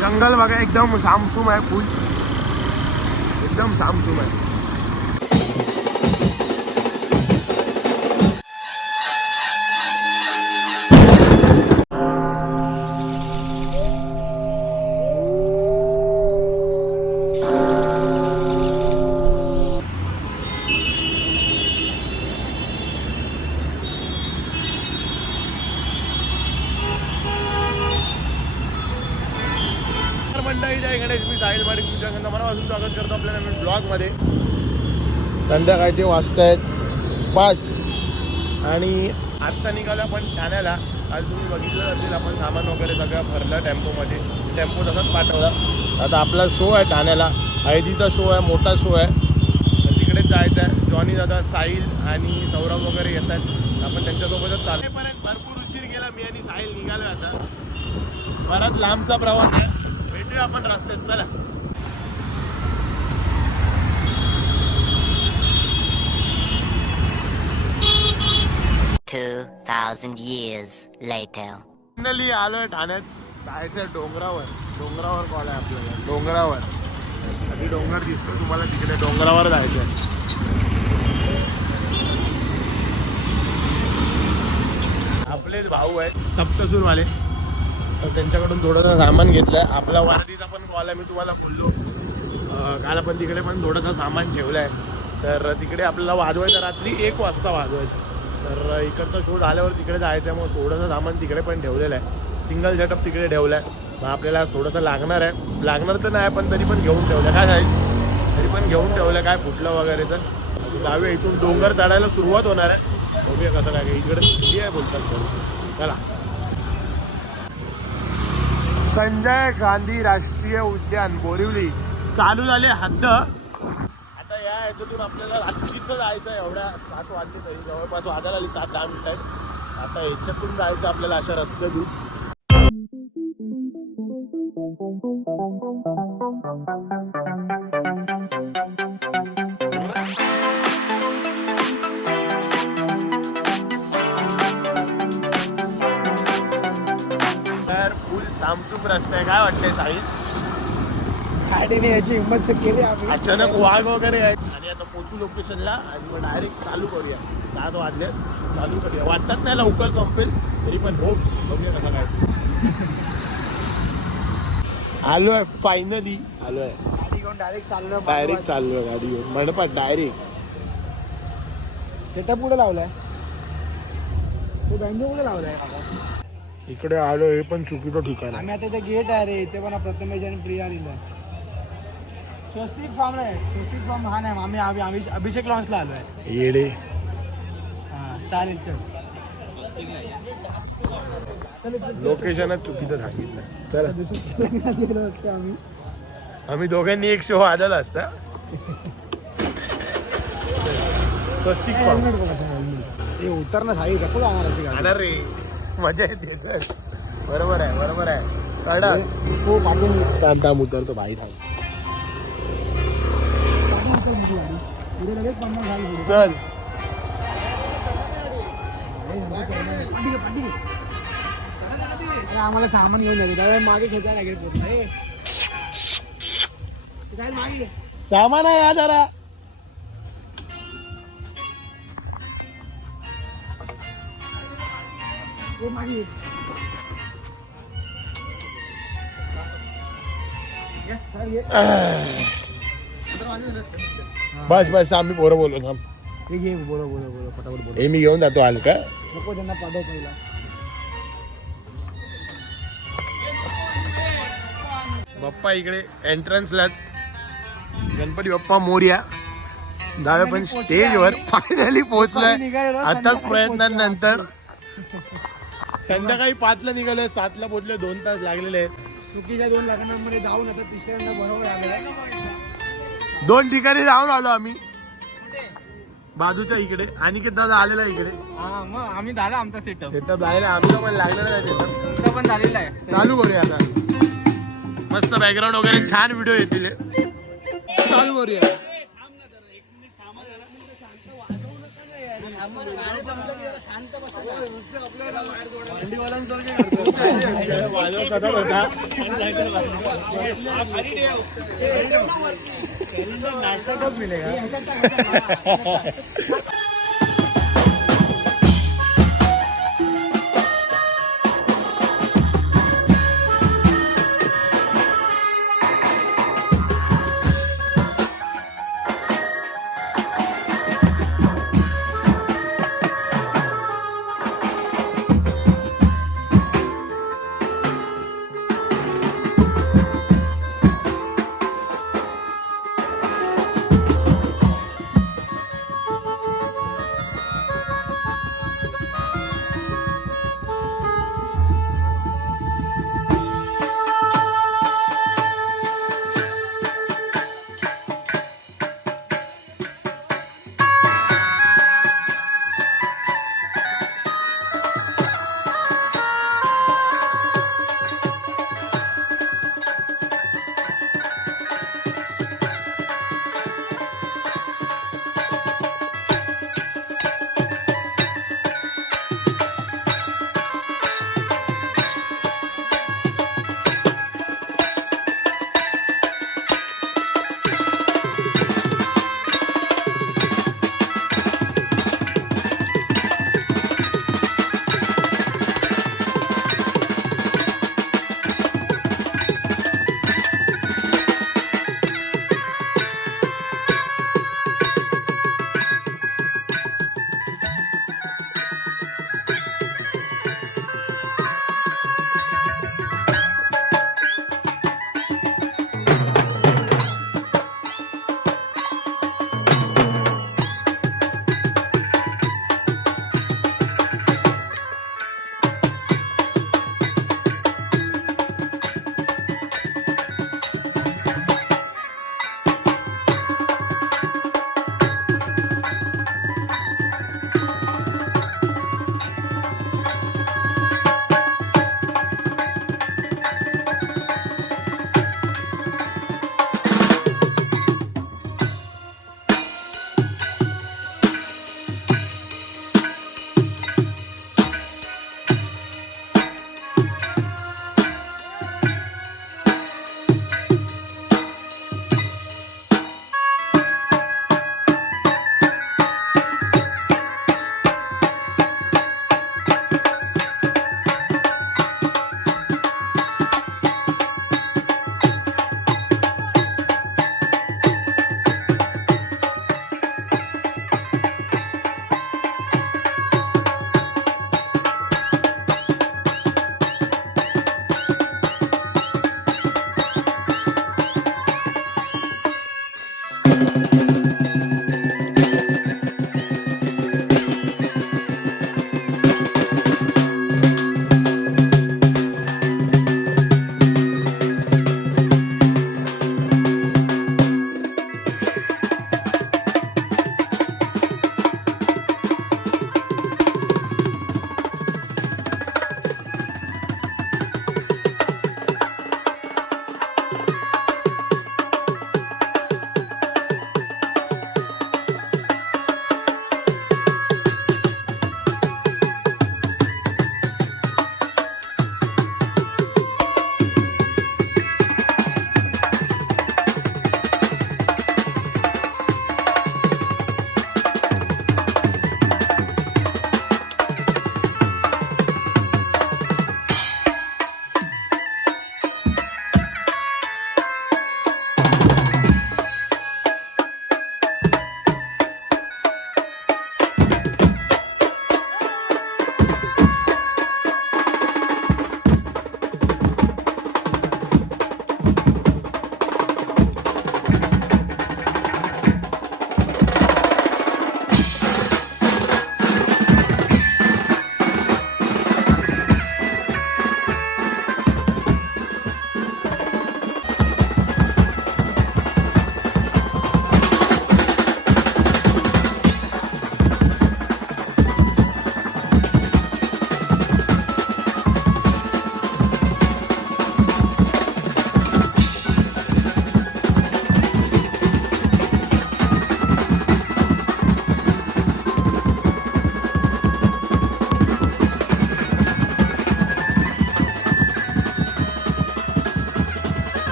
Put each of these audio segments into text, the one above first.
जंगल बघा एकदम सामसूम आहे फुल. एकदम सामसूम आहे. ते वाजत आहेत पाच. आणि आत्ता निघाला पण ठाण्याला. आज तुम्ही बघितलं असेल आपण सामान वगैरे सगळं भरलं टेम्पोमध्ये. टेम्पो तसाच पाठवला. आता आपला शो आहे ठाण्याला. हळदीचा शो आहे मोठा शो आहे. तर तिकडेच जायचं आहे. जॉनी दादा साहिल आणि सौरभ वगैरे येत आहेत. आपण त्यांच्यासोबतच चालूपर्यंत भरपूर उशीर गेला मी आणि साहिल निघालो आता. बराच लांबचा प्रवास आहे. भेटूया आपण रस्त्यात. चला. Two thousand years later. Finally आलोय ठाण्यात जायचं डोंगरावर डोंगरावर कॉल आहे आपल्याला. डोंगरावर. आधी डोंगर दिसतो तुम्हाला तिकडे डोंगरावर जायचं आपलेच भाऊ आहेत सप्तसूरवाले. तर त्यांच्याकडून थोडंसं सामान घेतलंय. आपला वारदीचा पण कॉल आहे मी तुम्हाला बोललो. अं, काल आपण तिकडे पण थोडंसं सामान ठेवलंय. तर तिकडे आपल्याला वाजवायचं रात्री एक वाजता वाजवायचं. तर इकडचा शूट आल्यावर तिकडे जायचं आहे मग थोडंसं सामान तिकडे पण ठेवलेलं आहे. सिंगल सेटअप तिकडे ठेवलं आहे मग आपल्याला थोडंसं लागणार आहे. लागणार तर नाही पण तरी पण घेऊन ठेवलं काय जाईल तरी पण घेऊन ठेवलं काय फुटलं वगैरे तर. जाऊया इथून. डोंगर चढायला सुरुवात होणार आहे. बघूया कसं काय. इकडे किती आहे बोलतात चला. संजय गांधी राष्ट्रीय उद्यान बोरिवली. चालू झाले हद्द. याच्यातून आपल्याला रात्रीचं जायचं आहे एवढ्या सात वाजले तरी जवळपास वाजायला आली सात दहा मिनिटं आहेत. आता याच्यातून जायचं आपल्याला अशा रस्त्यातून. तर फुल सामसूम रस्ता आहे. काय वाटतंय साई गाडीने याची हिंमत केली आम्ही. अचानक वाघ वगैरे आहेत. आणि आता पोचू लोकेशनला आणि मग डायरेक्ट चालू करूया. सात वाजले. चालू करूया. वाटतात नाही लवकर संपेल तरी पण होप. बघूया कसं काय आलो आहे फायनली आलो आहे. गाडी घेऊन डायरेक्ट चाललो डायरेक्ट चाललो गाडी घेऊन. मंडपात डायरेक्ट सेटअप कुठे लावलाय? तो बँजो कुठे लावलाय? इकडे आलो हे पण चुकीचं ठिकाण आहे. आम्ही आता इथे गेट आहे रे. इथे पण प्रथमेश आणि प्रिया लिहिलंय स्वस्तिक फॉर्म आहे. स्वस्तिक फॉर्म हा नाही आम्ही आम्ही आम्ही अभिषेक लॉन्चला आलोय. येडे. हा चालेल चल. चल लोकेशनच चुकीचं सांगितलं. चला. दुसऱ्या लग्नात गेलो असतो आम्ही आम्ही दोघांनी एक शो वाजवला असता. स्वस्तिक फॉर्म बघा हेल्मेट हे उतरणं झाली कसं जाणार अशी गाडी? रे. मजा येते चल. बरोबर आहे बरोबर आहे. हो पाठवून थांब थांब उतरतो बाई थांब. चल. आम्हाला सामान घेऊन जाते दादा मागे खेचायला लागेल. सामान आहे या जरा. मागे. बस बस आम्ही पोरं बोलू थांब. हे घे बोलो बोलो बोलो पटापट बोलो. हे मी घेऊन जातो हलका. नको त्यांना पाठव पहिला. बाप्पा इकडे एंट्रन्सलाच गणपती बाप्पा मोर्या. जाऊया पण स्टेजवर फायनली पोहोचलोय. आता संध्याकाळी प्रयत्नांनंतर. संध्याकाळी पाचला निघालोय सातला पोहोचलोय दोन तास लागलेले आहेत. चुकीच्या दोन लग्नांमध्ये जाऊन आता तिसऱ्यांदा बरोबर आलेला दोन ठिकाणी जाऊन आलो आम्ही. बाजूच्या इकडे. आणि कि दादा आलेला आहे इकडे. मग आम्ही दादा आमचा सेटअप सेटअप लागलेला आमचा पण लागलेला पण झालेला आहे. चालू करूया आता. मस्त बॅकग्राऊंड वगैरे छान व्हिडिओ येतील. चालू करूया. नाश्ता कब मिलेगा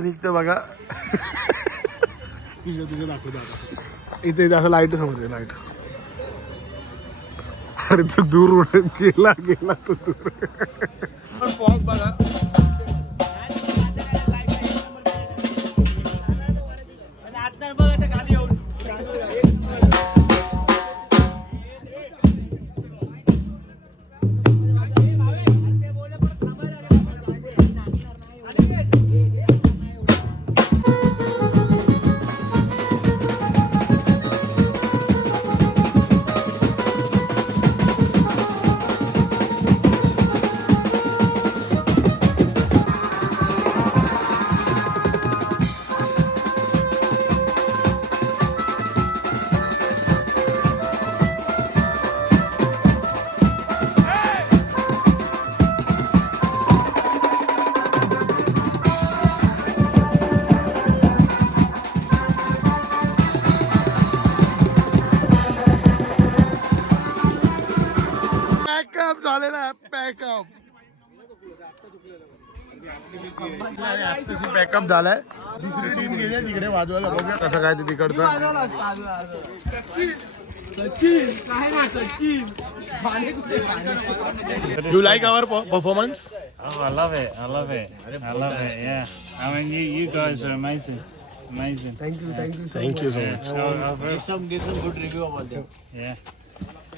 निघते बघा. तुझ्या तुझ्या दाखवतो आता इथे इथे असं लाइट समोर लाइट अरे तो दूर गेला गेला तो दूर. बघा. पॅकअप झालेला आहे पॅकअप पॅकअप झालाय दुसरी टीम गेली तिकडे वाजवायला बघूया कसं काय ते तिकडचं you like our performance Oh, I love it. I love it. I love it. Yeah. I mean, you, you guys are amazing. Amazing. Thank you thank you thank you so Yeah. Much So, I've heard- some give some good review about them. yeah.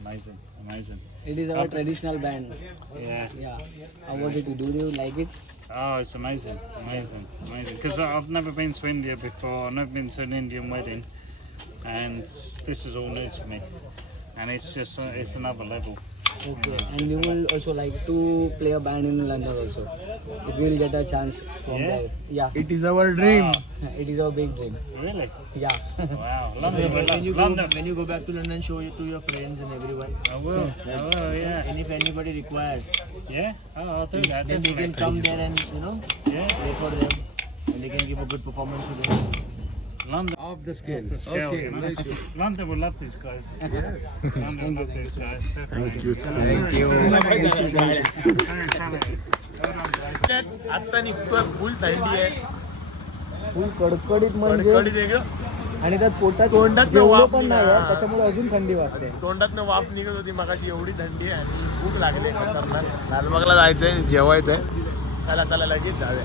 amazing, amazing. It is our traditional band. Yeah. Yeah. How was it? Do you like it? Oh, it's amazing, amazing, amazing. Because I've never been to India before. I've never been to an Indian wedding, and this is all new to me. And it's just uh, it's another level. Okay. And we will also like to play a band in London also. If we will get a chance from yeah. there. Yeah. It is our dream. Wow. It is our big dream. Really? Yeah. Wow. London, when, when, you go, London. when you go back to London, show it to your friends and everyone. I will. Like, I will, yeah. And if anybody requires. Yeah. Oh, I'll. Then they can come there and, you know, yeah. play for them. And they can give a good performance to them. London. Off the scale. the scale you know? London will love these guys. Yes. London will love these guys. Thank you so much. आता निघतोय फुल थंडी आहे फुल कडकडीत म्हणजे कडकडीत आहे गं. आणि त्यात पोटात तोंडात वाफ पण नाही त्याच्यामुळे अजून थंडी वाजते तोंडातनं वाफ निघत होती मगाशी एवढी थंडी आहे आणि भूक लागली खतरनाक लालबागला जायचंय जेवायचंय चला चला लगेच जाऊया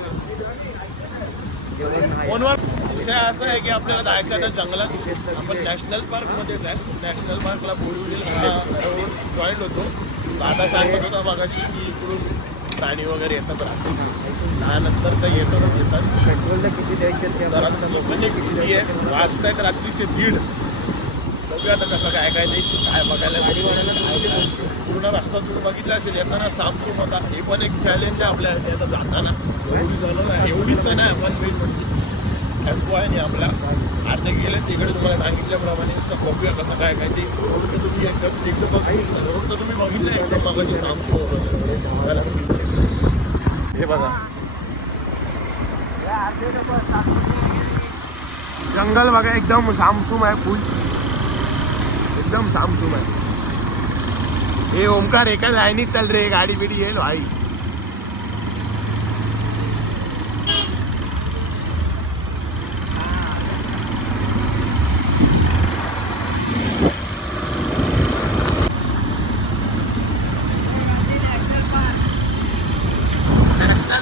फोनवर विषय असा आहे की आपल्याला जायचं आहे आता जंगलात. आपण नॅशनल पार्कमध्येच आहे. नॅशनल पार्कला बोरिवली जॉईंट होतो. दादा सांगत होता मागाशी की इकडून प्राणी वगैरे येतात रात्री. त्यानंतर तर येतातच येतात. पेट्रोलला किती द्यायचे लोकांचे किती आहे. वाजत आहेत रात्रीचे दीड. बघूया आता कसं काय काय नाही काय बघायला पूर्ण रस्ता तुम्ही बघितला असेल येताना सामसूम होता हे पण एक चॅलेंज आहे आपल्या आता जाताना. एवढी झालं नाही एवढीच नाही पण मेन म्हणजे. टेम्पो आहे नाही आपला. अर्धे गेले तिकडे तुम्हाला सांगितल्याप्रमाणे. तर बघूया कसं काय काय ते. रोड तर तुम्ही एकदम एकदम बघितलं रोड तर तुम्ही बघितलं एकदम बघायची सामसूम चला. हे बघा. जंगल बघा एकदम सामसूम आहे फुल एकदम सामसूम आहे हे ओमकार एका लाईनीत चाल रे गाडी बिडी येईल भाई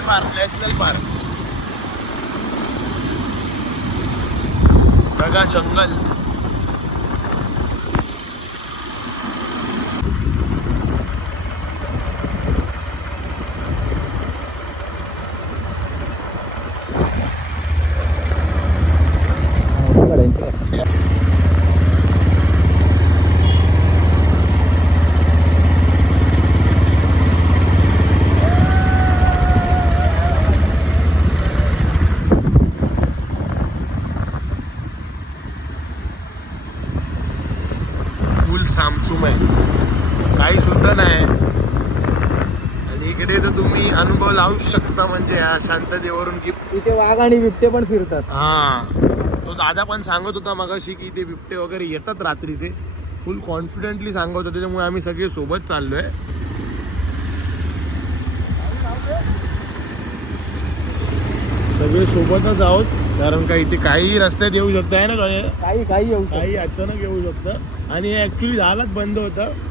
पार्क नॅशनल पार्क बघा जंगल इकडे तर तुम्ही अनुभव लावू शकता म्हणजे या शांततेवरून की इथे वाघ आणि बिबटे पण फिरतात. हा. तो दादा पण सांगत होता मगाशी की ते बिबटे वगैरे येतात रात्रीचे. फुल कॉन्फिडेंटली सांगत होता. त्याच्यामुळे आम्ही सगळे सोबत चाललोय. सगळे सोबतच आहोत. कारण का इथे काही रस्त्यात येऊ शकत आहे ना काही काही येऊ काही अचानक येऊ शकतं. आणि ऍक्च्युली झालाच बंद होतं.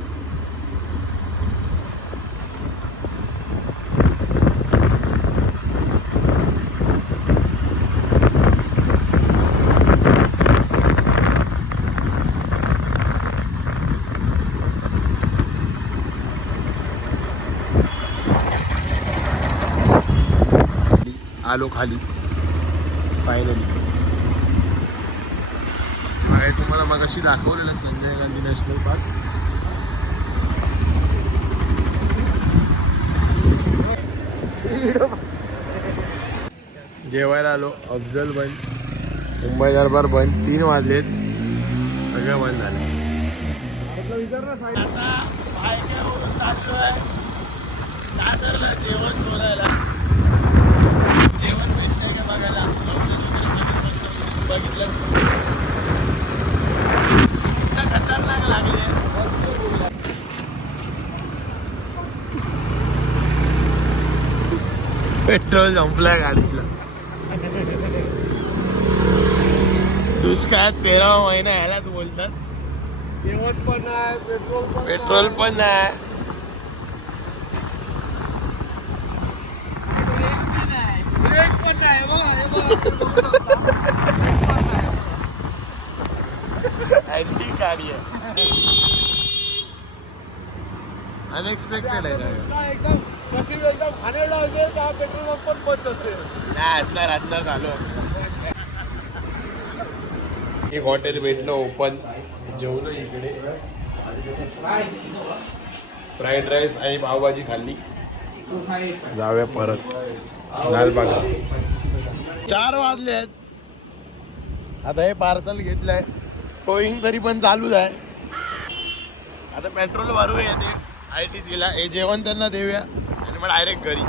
आलो खाली. फायनली आहे तुम्हाला मग अशी दाखवलेलं संजय गांधी नॅशनल पार्क जेवायला आलो. अफजल बंद. मुंबई दरबार बंद. तीन वाजलेत. सगळं बंद झालं. दादरला जेवण सोडायला जेवण भेटतंय का बघायला बघितलं इतकं खतरनाक लागले पेट्रोल संपलाय गाडीतलं. दुष्काळात तेरावा महिना यालाच बोलतात. जेवण पण नाही. पेट्रोल पण पेट्रोल पण नाही अँटी गाडी. आहे अनएक्सपेक्टेड आहे एकदम नशीब एकदम असेल तर हा पेट्रोल पंप पण बंद असेल? नाही आजणार आजणार झालो. एक हॉटेल भेटलं ओपन जेवलो इकडे. फ्राईड राईस आणि पावभाजी खाल्ली. जाऊया परत. लालबाग चार वाजले आहेत. आता हे पार्सल घेतलंय. टोईंग तरी पण चालूच आहे. आता पेट्रोल भरूया ते. आय टी सीला हे जेवण त्यांना देऊया. आणि मग डायरेक्ट घरी